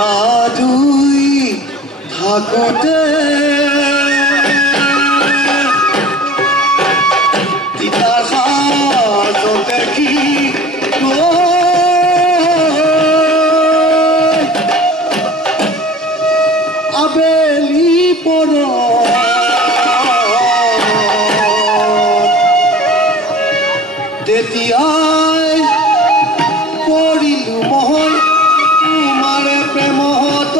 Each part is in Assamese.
গা ধুই থাকোতে তিতাৰ সাজতে কি আবেলি পৰ তেতিয়াই পৰিলো মই তোমাৰে প্ৰেমত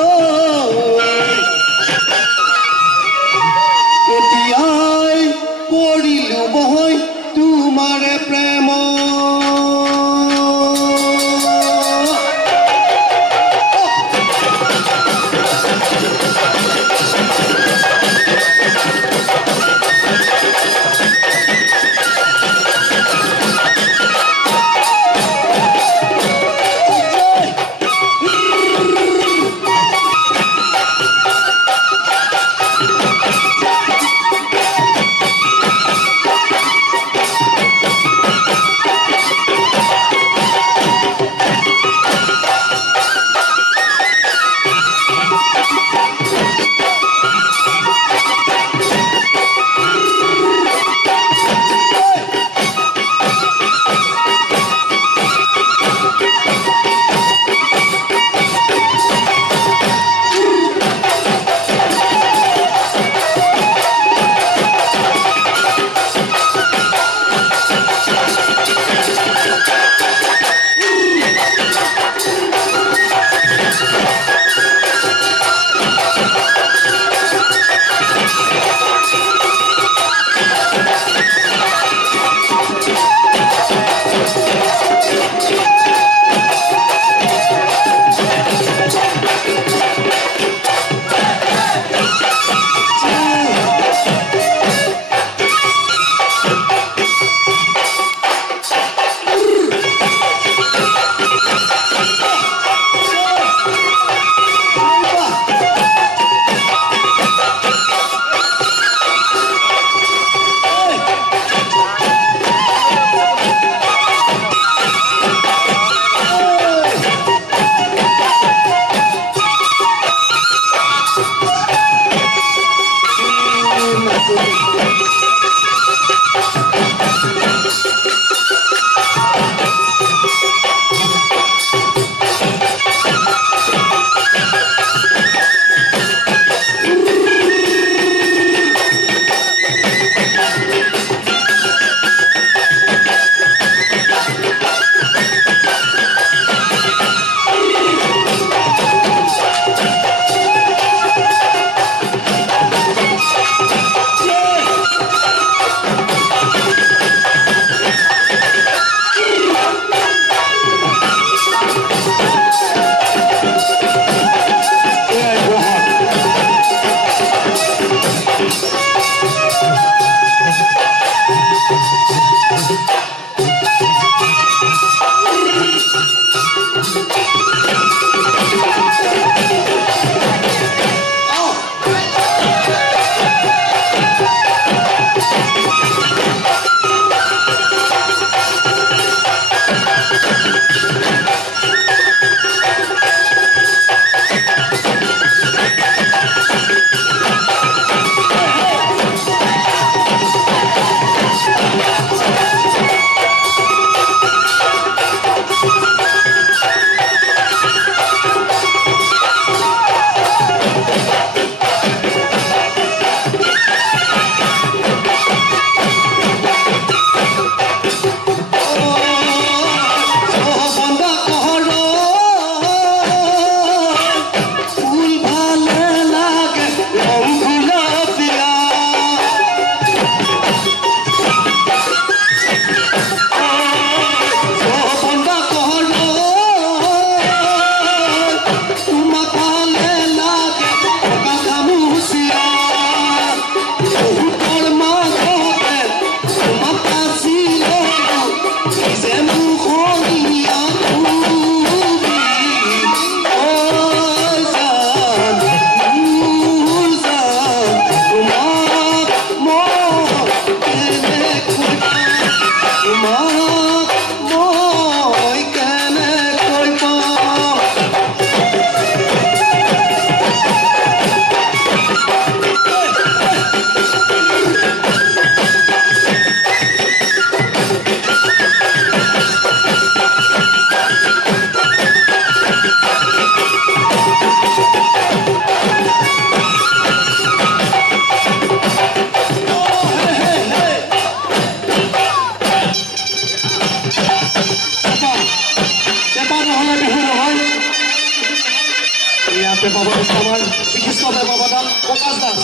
বেপাবাদা আমাৰ বিশিষ্ট বেপাবাদা প্ৰকাশ দাস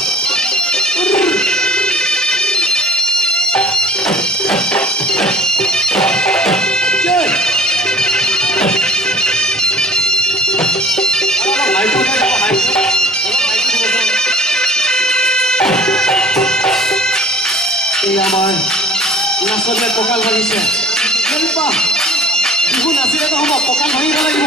এই আমাৰ নাচতে কঁকাল ভাঙিছে বিহু নাচিলে নহ'ব কঁকাল ভাঙিব লাগিব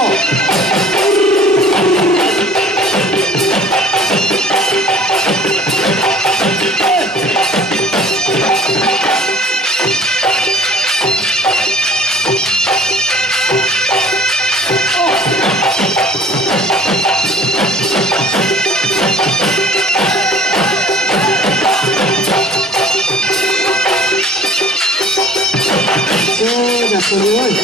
Oi.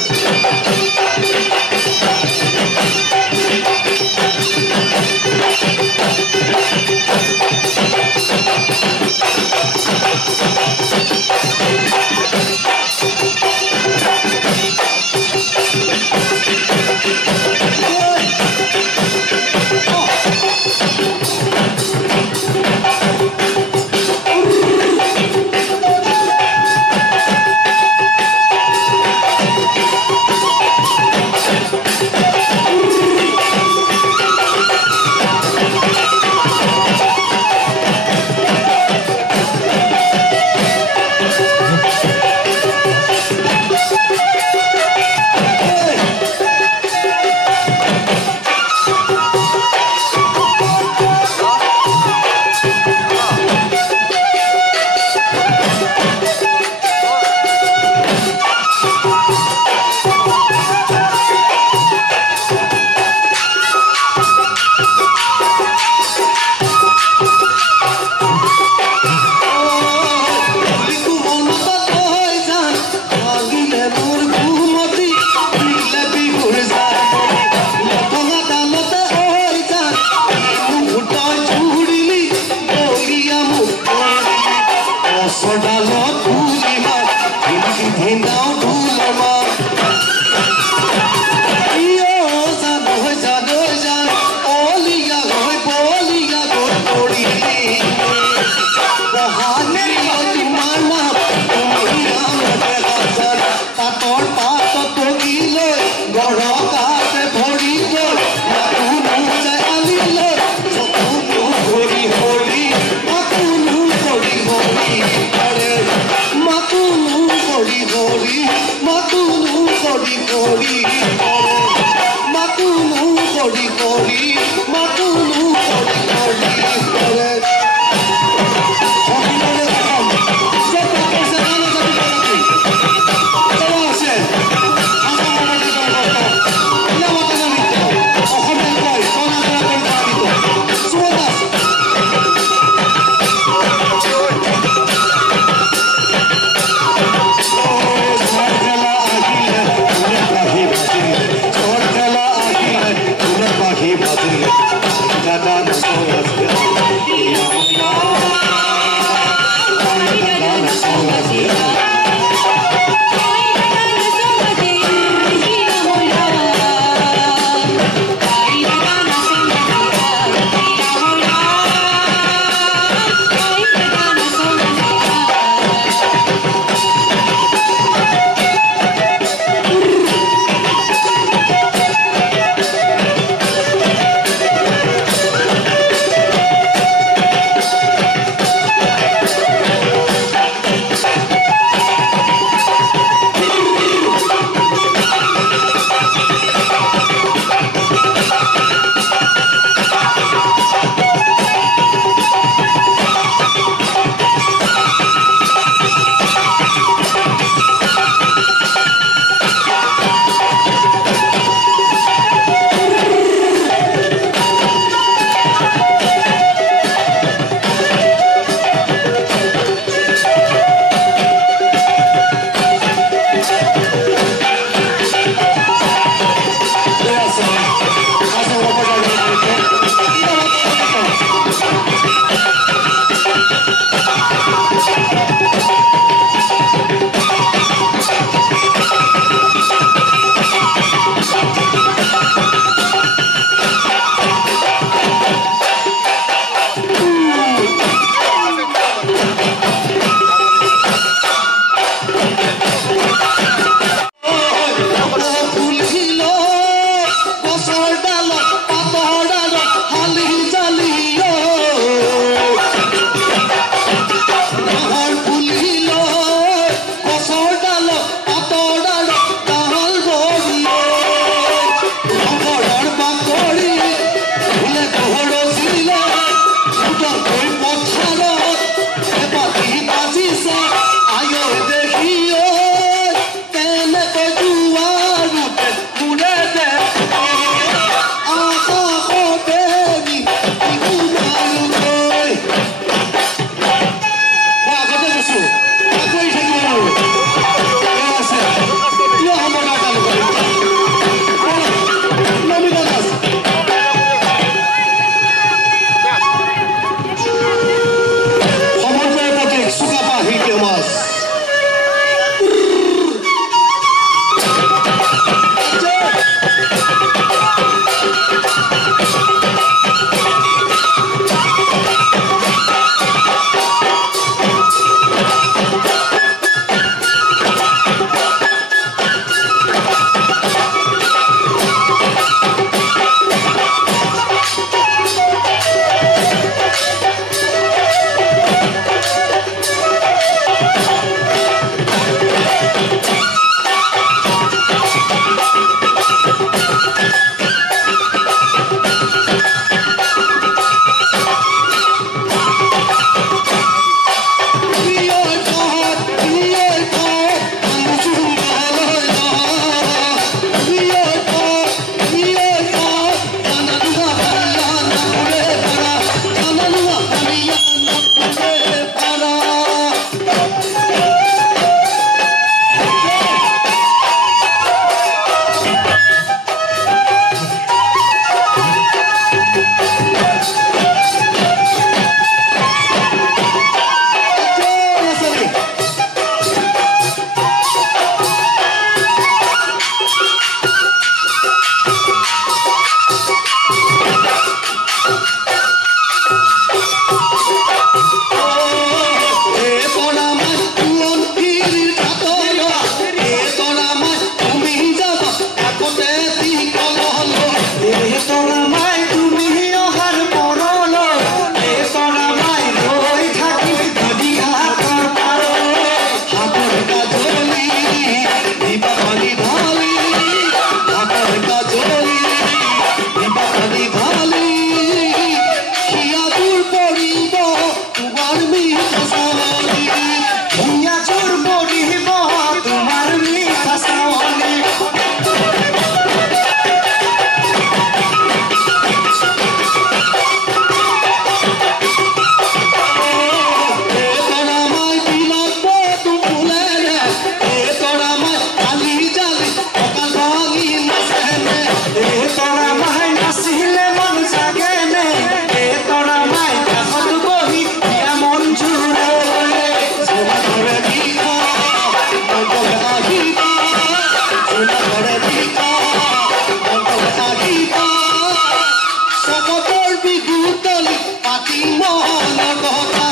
বিহুতলি পাতি মনৰ কথা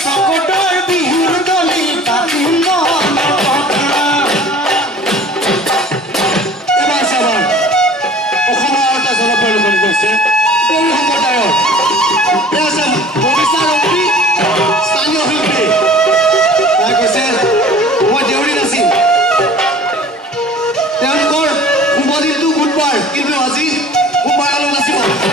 চকটৰ বিহুৰ দলি পাতি মনৰ কথা এবাৰ চাবাৰ অসমৰ এটা জনপ্ৰিয় লোকন কৰিছে দেউৰী সম্প্ৰদায়ৰ ববিচা ৰবি স্থানীয় শিল্পী তাই কৈছে মই দেউৰী নাচিম তেওঁলোকৰ শুভ দিনটো বুধবাৰ কিন্তু আজি সোমবাৰলৈ নাচিব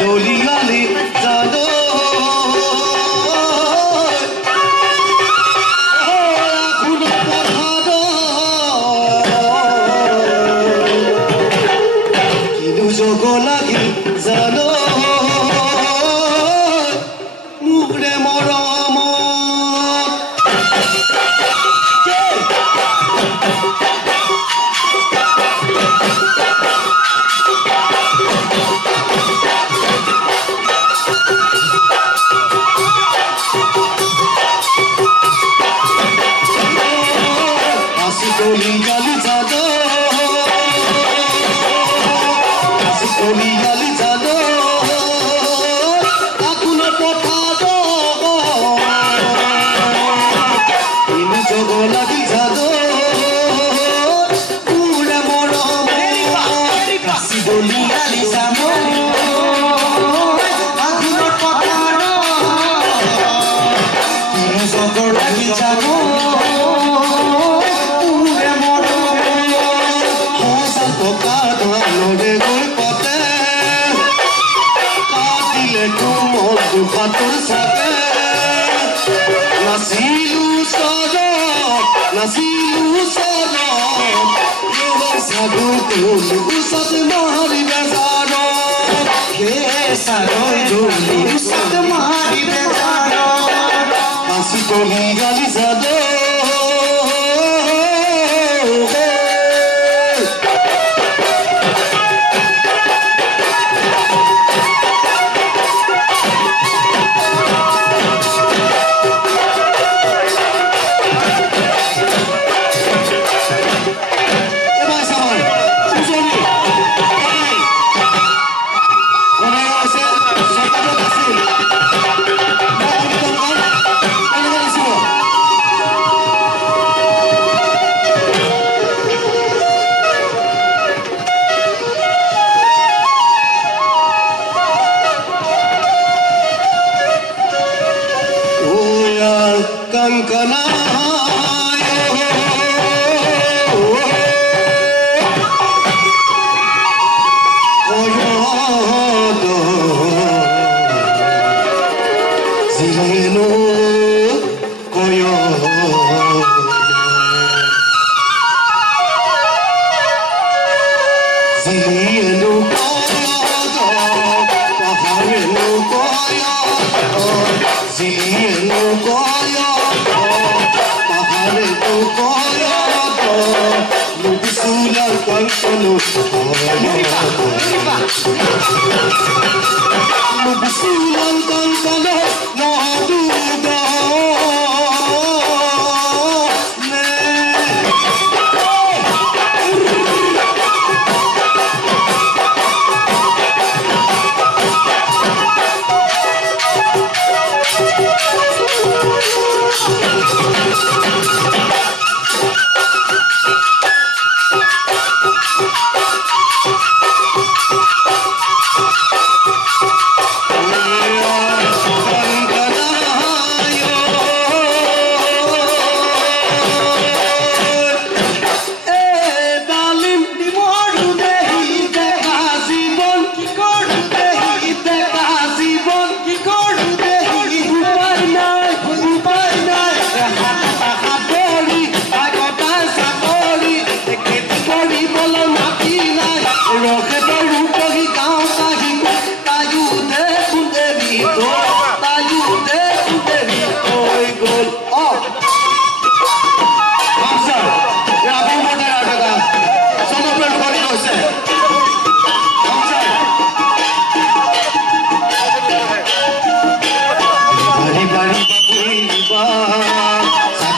দলিয়ালি জানো কিন্তু যোগ লাগি জানো মোৰে মৰম দলিয়ালি জানো দলিয়ালি জানো আপোনাৰ পথাৰ কিন্তু যোগ লাগি জানো মোৰে মৰম কাশী দলিয়ালি জানো আপোনাৰ পথাৰ কিন্তু যোগ লাগি জানো দুখাটোৰ চাপে নাচিলো সাধু উচত মাৰি বেজাৰ উচত মাৰি বেজাৰ কাশী কলি গালি যাদ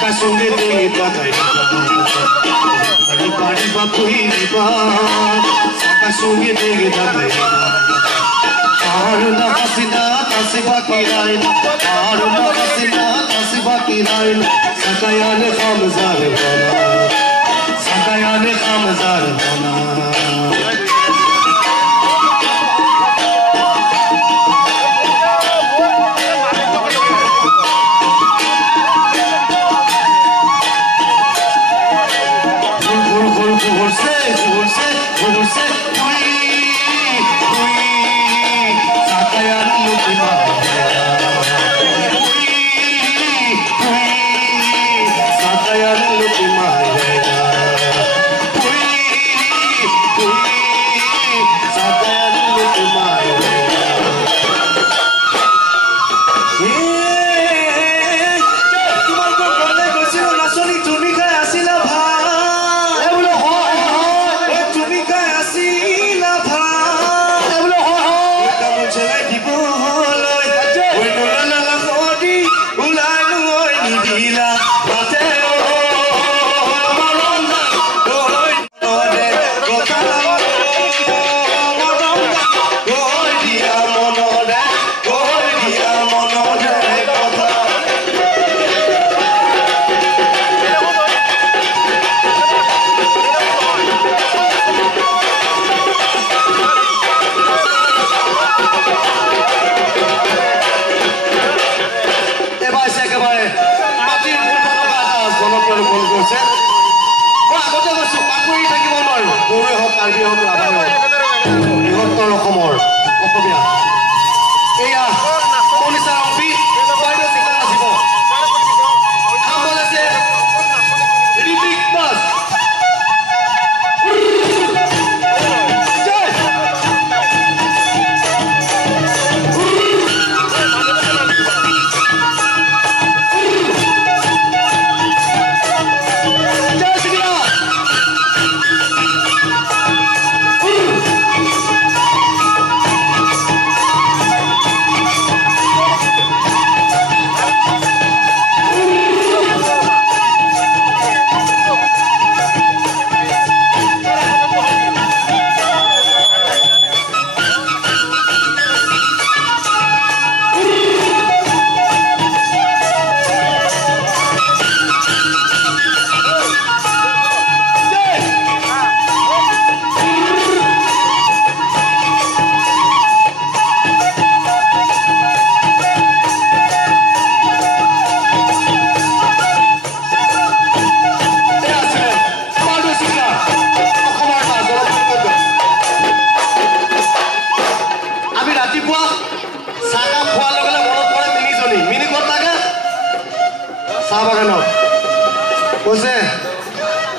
Sakasunge te bagai Hari pari bakui riba Sakasunge te bagai Aruna hasina tasi bakirai Aruna hasina tasi bakirai Sakayane khamzar bana Sakayane khamzar bana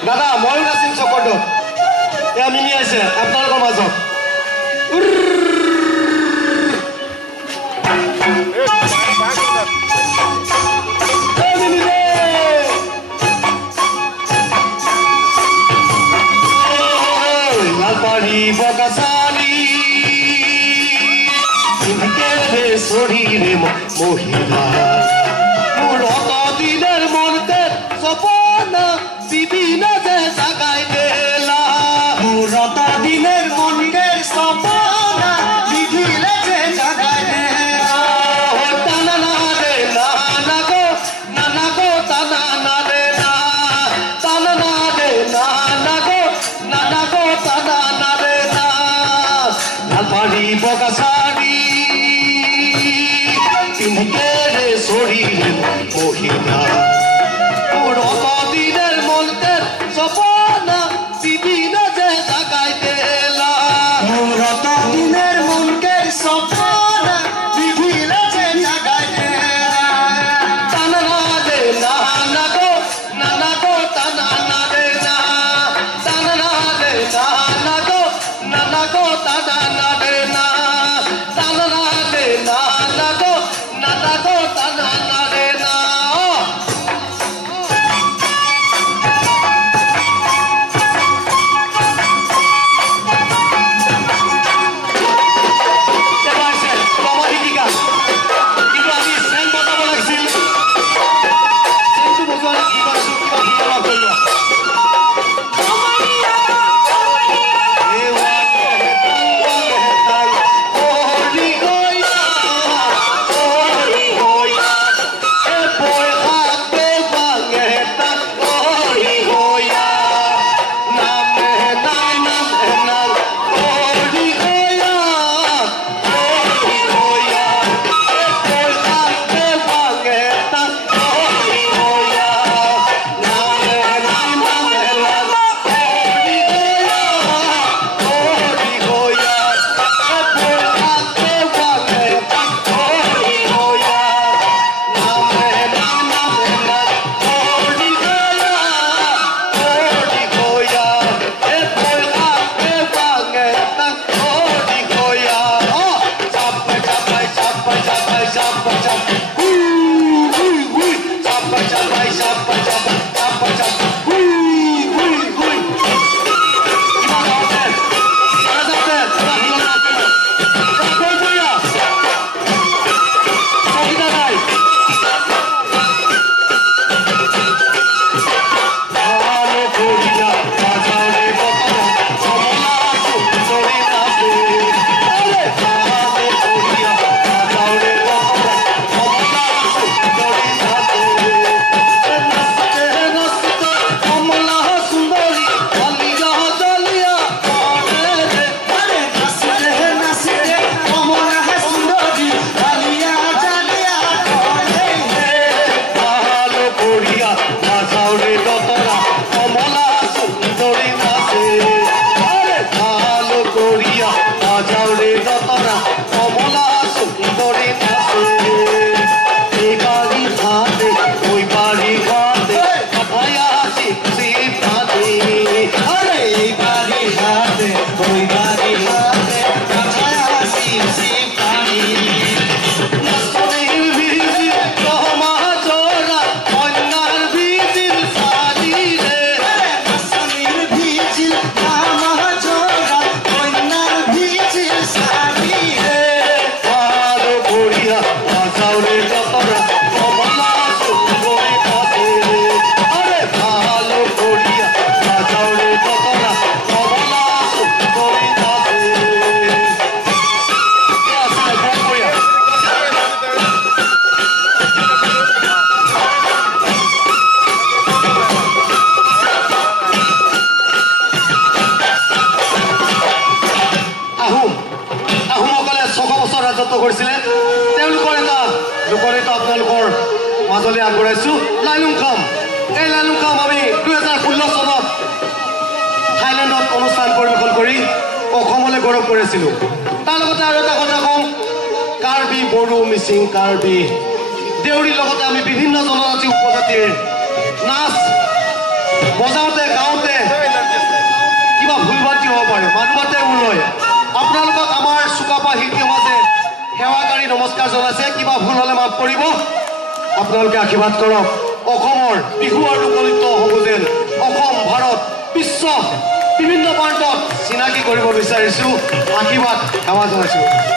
দাদা মই নাছিল চকৰটো এয়া মিনি আছে আপোনালোকৰ মাজত লালপাড়ি বগাচালি ইনকে শরীরে মহিলা মূলত দিনের মনতে সপনা বিভিন্ন যে জাগায় গেলা মূলত দিনের মনকে সপনা বিভিন্ন যে জাগায় গেলা টানা না রে না গো টানা না রে না টানা না রে না গো টানা না রে না লালপাড়ি বগাচালি ইনকে শরীর করিয়া বাজাও রে দতরা কমলা সুন্দরী নাচে আরে ভালো করিয়া বাজাও রে দতরা কমলা সুন্দরী নাচে এই বাড়ি ঘাটে ওই বাড়ি ঘাটে কাঠায়া শিখছি পানি আরে এই বাড়ি ঘাটে ওই বাড়ি ঘাটে কাঠায়া শিখছি পানি কৰিছিলে তেওঁলোকৰ এটা লোকগীত আপোনালোকৰ মাজলৈ আগবঢ়াইছোঁ লাইলুংখাম এই লাইলুংখাম আমি 2016 চনত থাইলেণ্ডত অনুষ্ঠান পৰিৱেশন কৰি অসমলৈ গৌৰৱ কৰিছিলোঁ তাৰ লগতে আৰু এটা কথা কওঁ কাৰ্বি বড়ো মিচিং কাৰ্বি দেউৰীৰ লগতে আমি বিভিন্ন জনজাতি উপজাতিৰ নাচ বজাওঁতে গাওঁতে কিবা ভুল ভ্ৰান্তি হ'ব পাৰে মানুহতে ওলয় আপোনালোকক আমাৰ চুকাফা শিল্পী সমাজে সেৱাকাৰী নমস্কাৰ জনাইছে কিবা ভুল হ'লে মাফ কৰিব আপোনালোকে আশীৰ্বাদ কৰক অসমৰ বিহু আৰু লোকনৃত্য হ'ব যেন অসম ভাৰত বিশ্ব বিভিন্ন প্ৰান্তত চিনাকি কৰিব বিচাৰিছোঁ আশীৰ্বাদ সেৱা জনাইছোঁ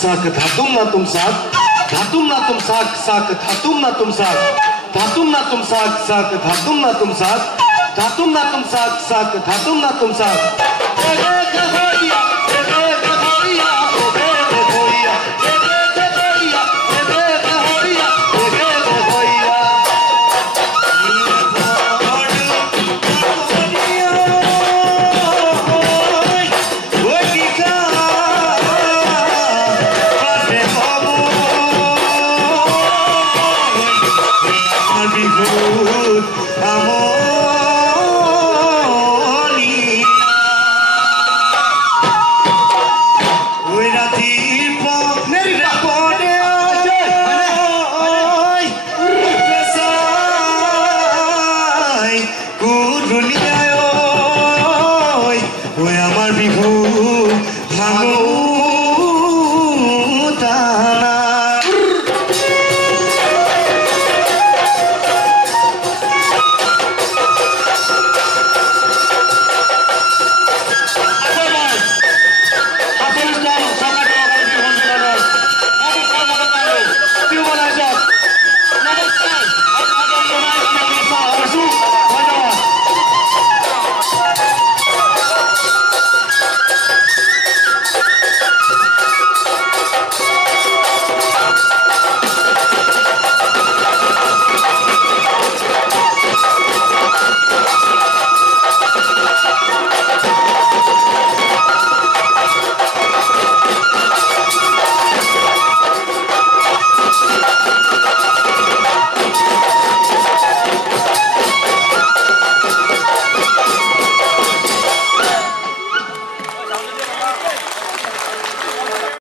साक धातुम ना तुम साक धातुम ना तुम साक साक धातुम ना तुम साक धातुम ना तुम साक साक धातुम ना तुम साक धातुम ना तुम साक साक धातुम ना तुम साक Amar bihu,